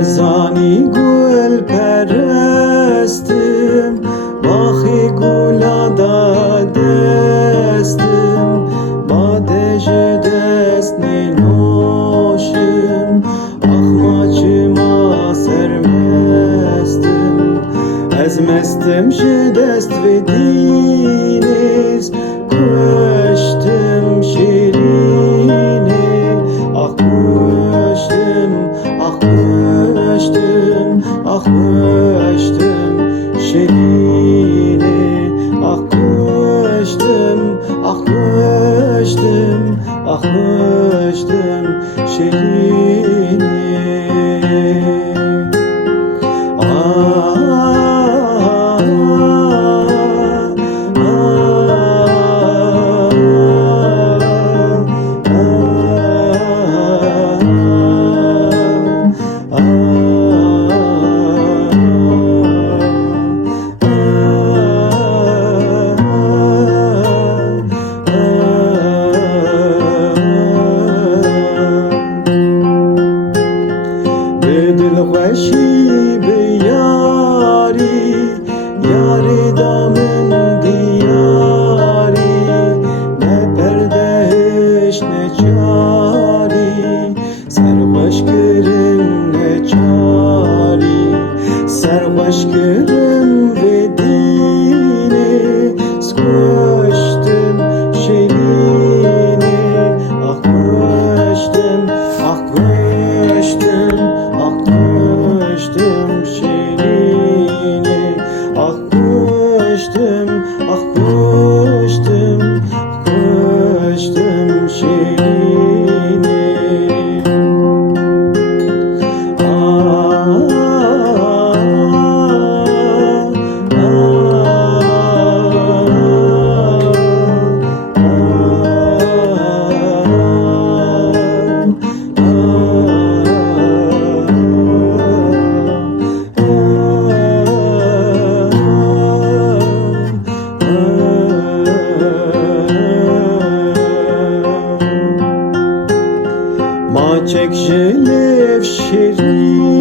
Barzani gul perestim, baxi gula da destim, badeci dest ninoşim, ahmaçıma sermestim, ezmestim şi dest ve diniz, köştüm şirini, ah köştüm, ah köştüm, ah köştüm şirini, ah köştüm, ah köştüm, ah köştüm şirini. Dilxweşî bi yarî, yarî damın diyarî, ne perdeş ne çarî, serxweş kirin ne çarî, serxweş kirin vê dînê, skoştim şirînê, ah koştum, ah koştum, ah koştum şirini, ah koştum, ah koştum, koştum şirini. Ma çek şelef şirin,